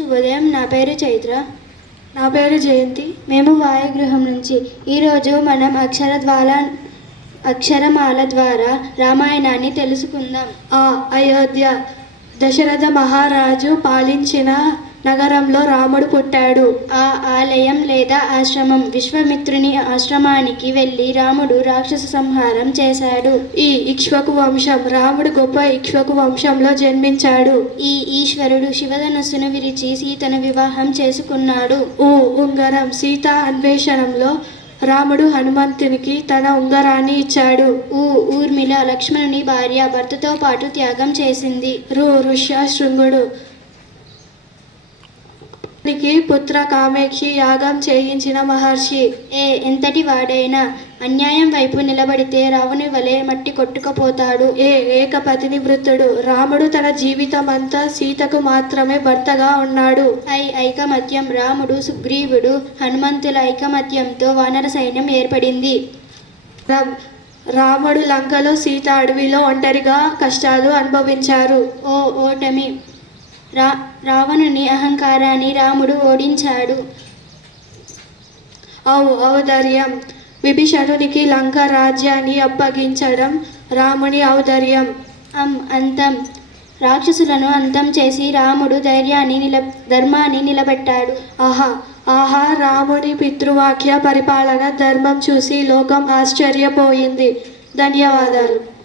శుభోదయం. నా పేరు చైత్ర. నా పేరు జయంతి. మేము వాయుగృహం నుంచి. ఈరోజు మనం అక్షరమాల ద్వారా రామాయణాన్ని తెలుసుకుందాం. అయోధ్య దశరథ మహారాజు పాలించిన నగరంలో రాముడు పుట్టాడు. ఆ ఆలయం లేదా ఆశ్రమం విశ్వామిత్రుని ఆశ్రమానికి వెళ్ళి రాముడు రాక్షస సంహారం చేశాడు. ఈ ఇక్ష్వాకు వంశం రాముడు గొప్ప ఇక్ష్వాకు వంశంలో జన్మించాడు. ఈ ఈశ్వరుడు శివధనుస్సును విరిచి సీతను వివాహం చేసుకున్నాడు. ఉంగరం సీత అన్వేషణంలో రాముడు హనుమంతునికి తన ఉంగరాన్ని ఇచ్చాడు. ఊర్మిళ లక్ష్మణుని భార్య భర్తతో పాటు త్యాగం చేసింది. ఋష్యశృంగుడు పుత్ర కామేక్షి యాగం చేయించిన మహర్షి. ఎంతటి వాడైనా అన్యాయం వైపు నిలబడితే రావుని వలె మట్టి కొట్టుకుపోతాడు. ఏకపతిని వృత్తుడు రాముడు తన జీవితమంతా సీతకు మాత్రమే భర్తగా ఉన్నాడు. ఐకమత్యం రాముడు సుగ్రీవుడు హనుమంతుల ఐకమత్యంతో వానర సైన్యం ఏర్పడింది. రాముడు లంకలో సీత అడవిలో ఒంటరిగా కష్టాలు అనుభవించారు. ఓటమి రావణుని అహంకారాన్ని రాముడు ఓడించాడు. ఔదార్యం విభీషణునికి లంక రాజ్యాన్ని అప్పగించడం రాముని ఔదార్యం. అంతం రాక్షసులను అంతం చేసి రాముడు ధర్మాన్ని నిలబెట్టాడు. ఆహా రాముని పితృవాక్య పరిపాలన ధర్మం చూసి లోకం ఆశ్చర్యపోయింది. ధన్యవాదాలు.